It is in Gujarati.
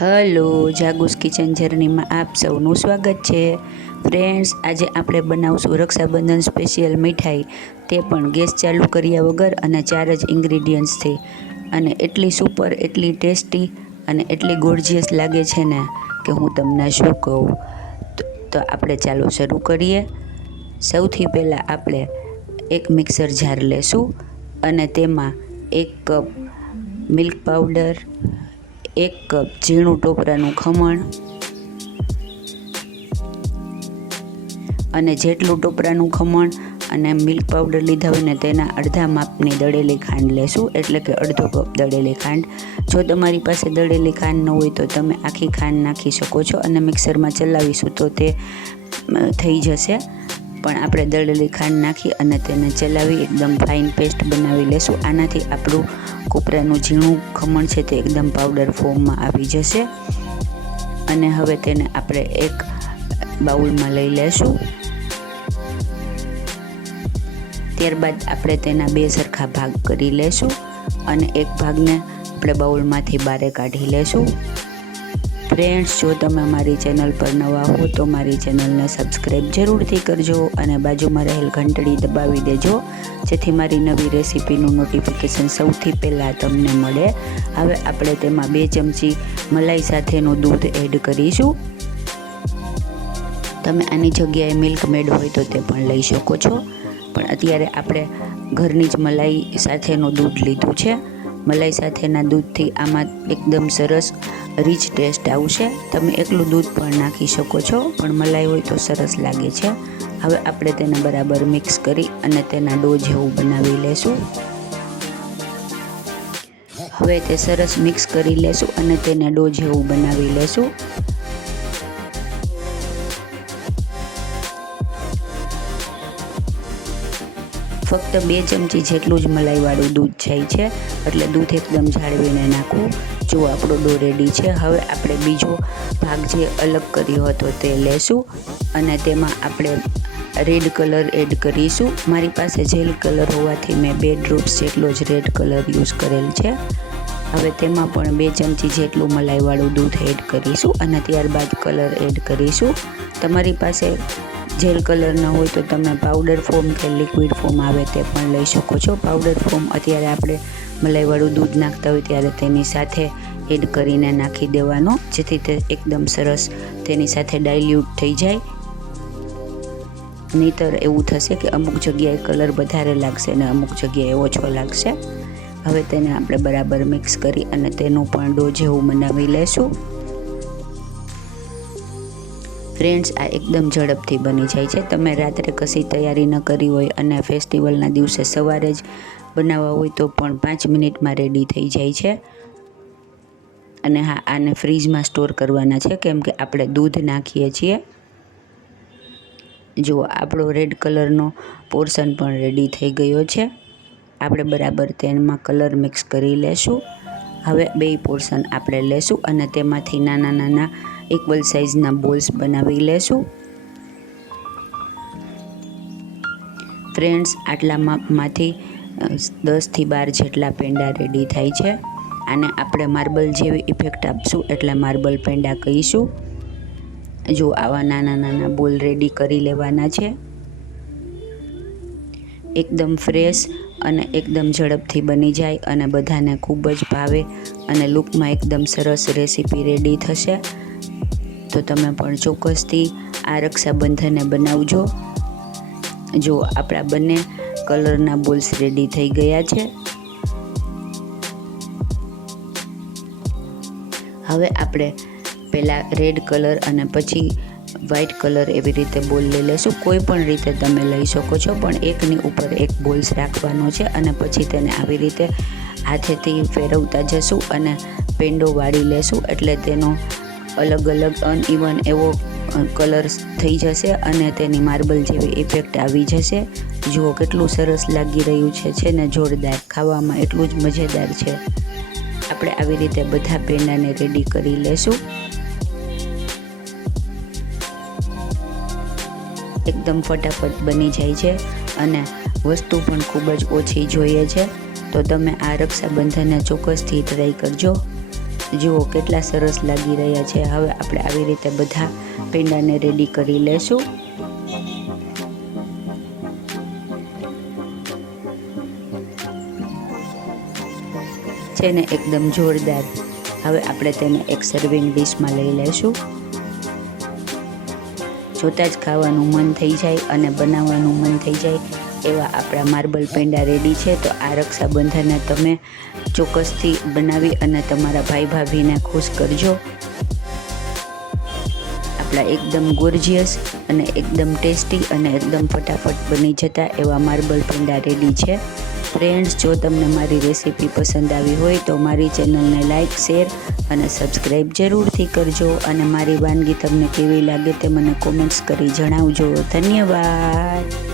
હલો, જાગુસ કિચન જર્નીમાં આપ સૌનું સ્વાગત છે. ફ્રેન્ડ્સ, આજે આપણે બનાવશું રક્ષાબંધન સ્પેશિયલ મીઠાઈ. તે પણ ગેસ ચાલુ કર્યા વગર અને ચાર જ ઇન્ગ્રીડિયન્ટ્સથી અને એટલી સુપર, એટલી ટેસ્ટી અને એટલી ગોર્જિયસ લાગે છે ને કે હું તમને શું કહું. તો- આપણે ચાલો શરૂ કરીએ. સૌથી પહેલાં આપણે એક મિક્સર જાર લેશું અને તેમાં એક કપ મિલ્ક પાવડર એક કપ ઝીણું ટોપરાનું ખમણ અને જેટલું ટોપરાનું ખમણ અને મિલ્ક પાવડર લીધા હોય ને તેના અડધા માપની દળેલી ખાંડ લેશું, એટલે કે અડધો કપ દળેલી ખાંડ. જો તમારી પાસે દળેલી ખાંડ ન હોય તો તમે આખી ખાંડ નાખી શકો છો અને મિક્સરમાં ચલાવીશું તો તે થઈ જશે. પણ આપણે દળેલી ખાંડ નાખી અને તેને ચલાવી એકદમ ફાઇન પેસ્ટ બનાવી લેશું. આનાથી આપણું કોપરાનું ઝીણું ખમણ છે તે એકદમ પાવડર ફોર્મમાં આવી જશે. અને હવે તેને આપણે એક બાઉલમાં લઈ લેશું. ત્યારબાદ આપણે તેના બે સરખા ભાગ કરી લેશું અને એક ભાગને આપણે બાઉલમાંથી બારે કાઢી લેશું. ફ્રેન્ડ્સ, જો તમે મારી ચેનલ પર નવા હો તો મારી ચેનલને સબસ્ક્રાઈબ જરૂરથી કરજો અને બાજુમાં રહેલ ઘંટડી દબાવી દેજો. જેથી મારી નવી રેસીપીનું નોટિફિકેશન સૌથી પહેલાં તમને મળે. હવે આપણે તેમાં બે ચમચી મલાઈ સાથેનું દૂધ એડ કરીશું. તમે આની જગ્યાએ મિલ્ક મેડ હોય તો તે પણ લઈ શકો છો. પણ અત્યારે આપણે ઘરની જ મલાઈ સાથેનું દૂધ લીધું છે. મલાઈ સાથેના દૂધથી આમાં એકદમ સરસ રીચ ટેસ્ટ આવશે. તમે એકલું દૂધ પણ નાખી શકો છો, પણ મલાઈ હોય તો સરસ લાગે છે. હવે આપણે તેને બરાબર મિક્સ કરી અને તેના ડો જેવું બનાવી લેશું. હવે તે સરસ મિક્સ કરી લેશું અને તેને ડો જેવું બનાવી લેશું. ફક્ત બે ચમચી જેટલું જ મલાઈવાળું દૂધ જાય છે. એટલે દૂધ એકદમ જાળવીને નાખવું જો આપણો ડો રેડી છે, હવે આપણે બીજો ભાગ જે અલગ કર્યો હતો તે લેશું અને તેમાં આપણે રેડ કલર એડ કરીશું. મારી પાસે જેલ કલર હોવાથી મેં બે ડ્રોપ્સ જેટલો જ રેડ કલર યુઝ કરેલ છે. હવે તેમાં પણ બે ચમચી જેટલું મલાઈવાળું દૂધ એડ કરીશું અને ત્યારબાદ કલર એડ કરીશું. તમારી પાસે જેલ કલર ન હોય તો તમે પાવડર ફોર્મ કે લિક્વિડ ફોર્મ આવે તે પણ લઈ શકો છો. પાવડર ફોર્મ અત્યારે આપણે મલાઈવાળું દૂધ નાખતા હોય ત્યારે તેની સાથે એડ કરીને નાખી દેવાનો, જેથી તે એકદમ સરસ તેની સાથે ડાયલ્યુટ થઈ જાય. નહીતર એવું થશે કે અમુક જગ્યાએ કલર વધારે લાગશે અને અમુક જગ્યાએ ઓછો લાગશે. હવે તેને આપણે બરાબર મિક્સ કરી અને તેનું પણ ડો જેવું બનાવી લેશું. ફ્રેન્ડ્સ આ એકદમ ઝડપથી બની જાય છે. તમે રાત્રે કશી તૈયારી ન કરી હોય અને ફેસ્ટિવલના દિવસે સવારે જ બનાવવા હોય તો પણ પાંચ મિનિટમાં રેડી થઈ જાય છે. અને હા, આને ફ્રીજમાં સ્ટોર કરવાના છે, કેમ કે આપણે દૂધ નાખીએ છીએ. જુઓ આપણો રેડ કલરનો પોર્શન પણ રેડી થઈ ગયો છે. આપણે બરાબર તેમાં કલર મિક્સ કરી લેશું. હવે બે પોર્શન આપણે લેશું અને તેમાંથી નાના નાના ઇક્વલ સાઇઝના બોલ્સ બનાવી લેશું. ફ્રેન્ડ્સ આટલા માપમાંથી દસથી બાર જેટલા પેંડા રેડી થાય છે. આને આપણે માર્બલ જેવી ઇફેક્ટ આપશું એટલે માર્બલ પેંડા કહીશું. જો આવા નાના નાના બોલ રેડી કરી લેવાના છે. એકદમ ફ્રેશ અને એકદમ ઝડપથી બની જાય અને બધાને ખૂબ જ ભાવે અને લુકમાં એકદમ સરસ રેસીપી રેડી થશે. તો તમે પણ ચોક્કસથી આ રક્ષાબંધને બનાવજો. જો આપણા બંને કલરના બોલ્સ રેડી થઈ ગયા છે. હવે આપણે પહેલાં રેડ કલર અને પછી વ્હાઇટ કલર એવી રીતે બોલ લઈ લેશું કોઈ પણ રીતે તમે લઈ શકો છો, પણ એકની ઉપર એક બોલ્સ રાખવાનો છે અને પછી તેને આવી રીતે હાથેથી ફેરવતા જશું અને પેંડો વાળી લેશું. એટલે તેનો અલગ અલગ અનઇવન એવો કલર્સ થઈ જશે અને તેની માર્બલ જેવી ઇફેક્ટ આવી જશે. જુઓ કેટલું સરસ લાગી રહ્યું છે છે ને? જોરદાર. ખાવામાં એટલું જ મજેદાર છે. આપણે આવી રીતે બધા પેંડાને રેડી કરી લેશું. એકદમ ફટાફટ બની જાય છે અને વસ્તુ પણ ખૂબ જ ઓછી જોઈએ છે. તો તમે આ રક્ષાબંધનને ચોક્કસથી ટ્રાય કરજો. જુઓ કેટલા સરસ લાગી રહ્યા છે. હવે આપણે આવી રીતે બધા પેંડાને રેડી કરી લેશું. છે ને એકદમ જોરદાર. હવે આપણે તેને એક સર્વિંગ ડીશમાં લઈ લેશું. જોતાં જ ખાવાનું મન થઈ જાય અને બનાવવાનું મન થઈ જાય. એવા આપણા માર્બલ પેંડા રેડી છે, તો આ રક્ષાબંધનને તમે ચોક્કસથી બનાવી અને તમારા ભાઈ ભાભીને ખુશ કરજો. આપણા એકદમ ગોર્જિયસ અને એકદમ ટેસ્ટી અને એકદમ ફટાફટ બની જતા એવા માર્બલ પેંડા રેડી છે. ફ્રેન્ડ્સ જો તમને મારી રેસીપી પસંદ આવી હોય, તો મારી ચેનલને લાઇક શેર અને સબસ્ક્રાઈબ જરૂરથી કરજો અને મારી વાનગી તમને કેવી લાગે તે મને કોમેન્ટ્સ કરી જણાવજો. ધન્યવાદ.